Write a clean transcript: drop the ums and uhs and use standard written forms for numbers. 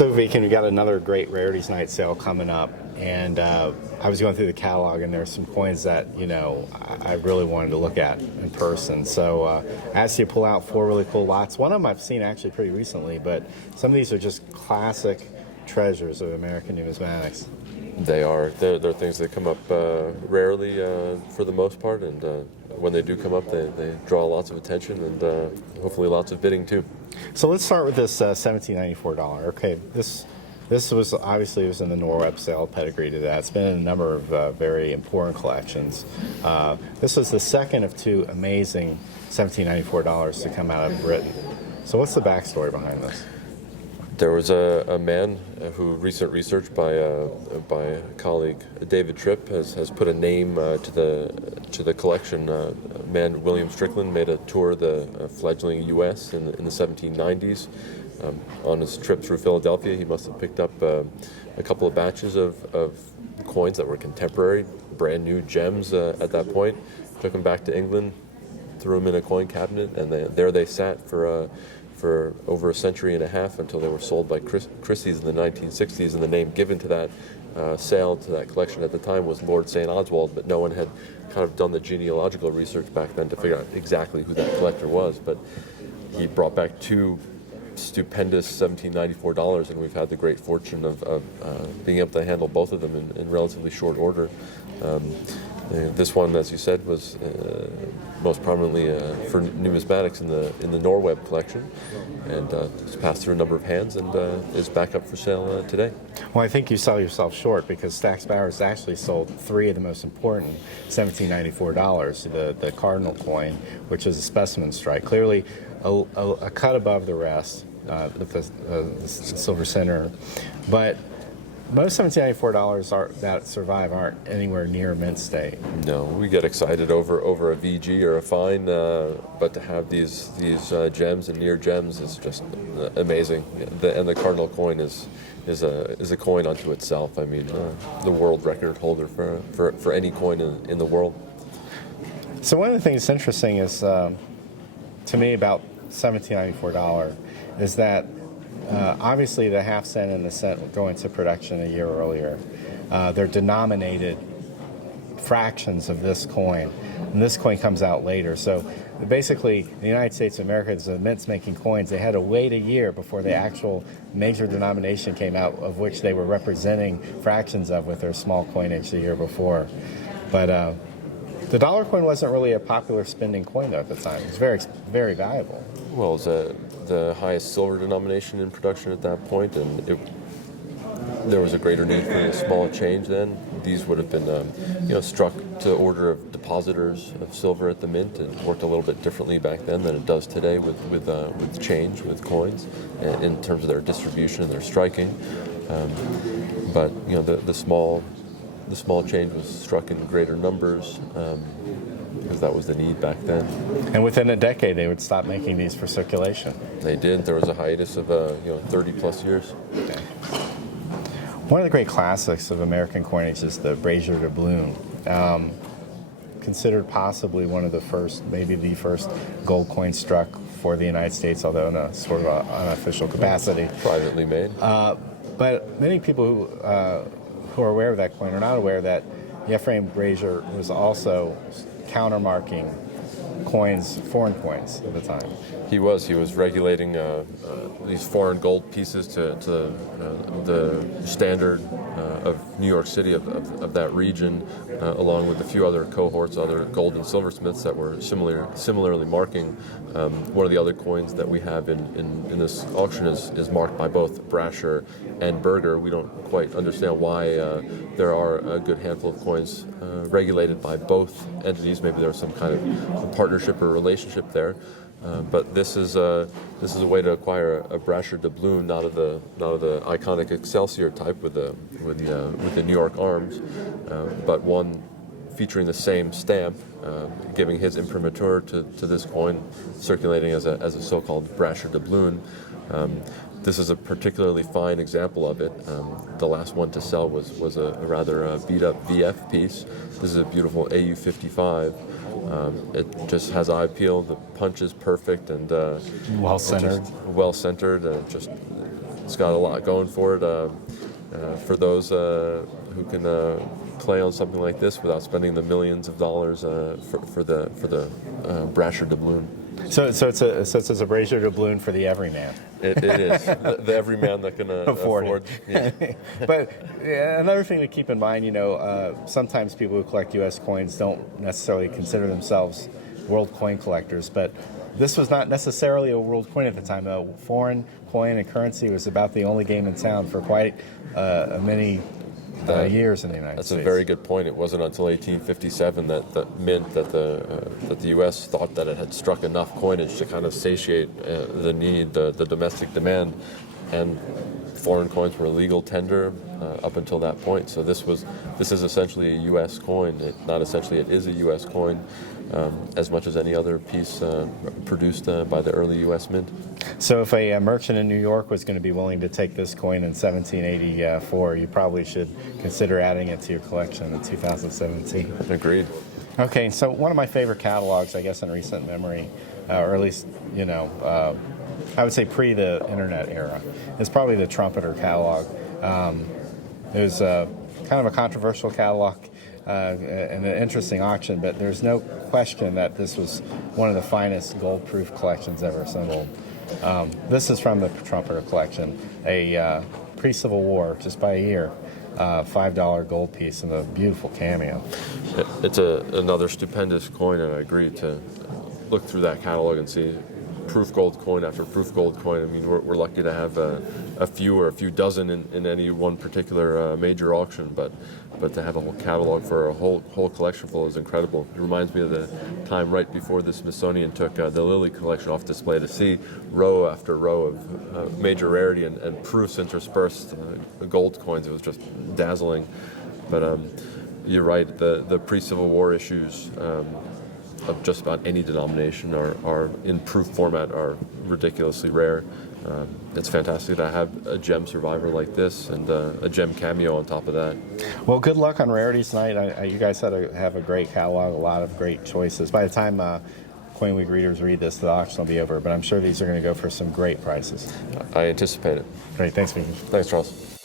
So, Vicken, we got another great Rarities Night sale coming up, and I was going through the catalog, and there are some coins that I really wanted to look at in person. So, I asked you to pull out 4 really cool lots. One of them I've seen actually pretty recently, but some of these are just classic treasures of American numismatics. They are. They're things that come up rarely for the most part, and when they do come up, they draw lots of attention and hopefully lots of bidding too. So let's start with this $1794. Okay, this was obviously in the Norweb sale, pedigree to that. It's been in a number of very important collections. This was the second of 2 amazing $1794 to come out of Britain. So what's the backstory behind this? There was a man who recent research by a colleague, David Tripp, has put a name to the collection. A man, William Strickland, made a tour of the fledgling U.S. in the 1790s. On his trip through Philadelphia, he must have picked up a couple of batches of coins that were contemporary, brand new gems at that point. Took them back to England, threw them in a coin cabinet, and there they sat for over a century and a half until they were sold by Christie's in the 1960s, and the name given to that sale, to that collection at the time, was Lord St. Oswald, but no one had kind of done the genealogical research back then to figure out exactly who that collector was. But he brought back 2 stupendous $1794, and we've had the great fortune of being able to handle both of them in relatively short order. This one, as you said, was most prominently for numismatics in the Norweb collection, and it's passed through a number of hands and is back up for sale today. Well, I think you sell yourself short, because Stack's Bowers actually sold 3 of the most important $1794, the cardinal coin, which is a specimen strike, clearly a cut above the rest, with the silver center, but most $1794 that survive aren't anywhere near mint state. No, we get excited over a VG or a fine, but to have these gems and near gems is just amazing. And the cardinal coin is a coin unto itself. I mean, the world record holder for any coin in the world. So one of the things that's interesting is, to me, about $1794 is that obviously the half cent and the cent go into production a year earlier. They're denominated fractions of this coin, and this coin comes out later. So basically, in the United States of America, as the mints making coins, they had to wait a year before the actual major denomination came out, of which they were representing fractions of with their small coinage the year before. But the dollar coin wasn't really a popular spending coin, though, at the time. It was very, very valuable. Well, it was the highest silver denomination in production at that point, and there was a greater need for a smaller change then. These would have been struck to order of depositors of silver at the mint. It worked a little bit differently back then than it does today with change, with coins, in terms of their distribution and their striking. But the small change was struck in greater numbers, because that was the need back then. And within a decade, they would stop making these for circulation. They did. There was a hiatus of 30 plus years. Okay. One of the great classics of American coinage is the Brasher doubloon, considered possibly one of the first, maybe the first gold coin struck for the United States, although in a sort of unofficial capacity. Privately made. But many people who are aware of that coin are not aware that Ephraim Brasher was also countermarking coins, foreign coins at the time. He was regulating these foreign gold pieces to the standard of New York City, of that region, along with a few other cohorts, other gold and silversmiths that were similarly marking. One of the other coins that we have in this auction is marked by both Brasher and Berger. We don't quite understand why there are a good handful of coins regulated by both entities. Maybe there's some kind of partnership or relationship there. But this is a way to acquire a Brasher doubloon, not of the iconic Excelsior type with the New York arms, but one featuring the same stamp, giving his imprimatur to this coin, circulating as a so-called Brasher doubloon. This is a particularly fine example of it. The last one to sell was a rather beat-up VF piece. This is a beautiful AU-55. It just has eye appeal. The punch is perfect and well-centered. Well-centered. Just It's got a lot going for it. For those who can play on something like this without spending the millions of dollars for the Brasher doubloon. So it's a Brasher doubloon for the everyman. It is the everyman that can afford. Yeah. But another thing to keep in mind, sometimes people who collect U.S. coins don't necessarily consider themselves world coin collectors, but this was not necessarily a world coin at the time. A foreign coin and currency was about the only game in town for quite many years in the United States. That's a very good point. It wasn't until 1857 that the mint, that the U.S. thought that it had struck enough coinage to kind of satiate the need, the domestic demand, and foreign coins were legal tender up until that point. So this is essentially a U.S. coin. It is a U.S. coin. As much as any other piece produced by the early U.S. mint. So if a merchant in New York was going to be willing to take this coin in 1784, you probably should consider adding it to your collection in 2017. Agreed. Okay, so one of my favorite catalogs, I guess, in recent memory, or at least, I would say pre the internet era, is probably the Trumpeter catalog. It was kind of a controversial catalog. And an interesting auction, but there's no question that this was one of the finest gold-proof collections ever assembled. This is from the Trumpeter collection, a pre-Civil War, just by a year, $5 gold piece and a beautiful cameo. It's another stupendous coin, and I agree to look through that catalog and see proof gold coin after proof gold coin. I mean, we're lucky to have a few dozen in any one particular major auction, but to have a whole catalog for a whole collection full is incredible. It reminds me of the time right before the Smithsonian took the Lilly collection off display, to see row after row of major rarity and proofs interspersed gold coins. It was just dazzling. But you're right, the pre-Civil War issues of just about any denomination are in proof format are ridiculously rare. It's fantastic to have a gem survivor like this and a gem cameo on top of that. Well, good luck on Rarities Night. You guys have a great catalog, a lot of great choices. By the time CoinWeek readers read this, the auction will be over, but I'm sure these are going to go for some great prices. I anticipate it. Great. Thanks, Vicken. Thanks, Charles.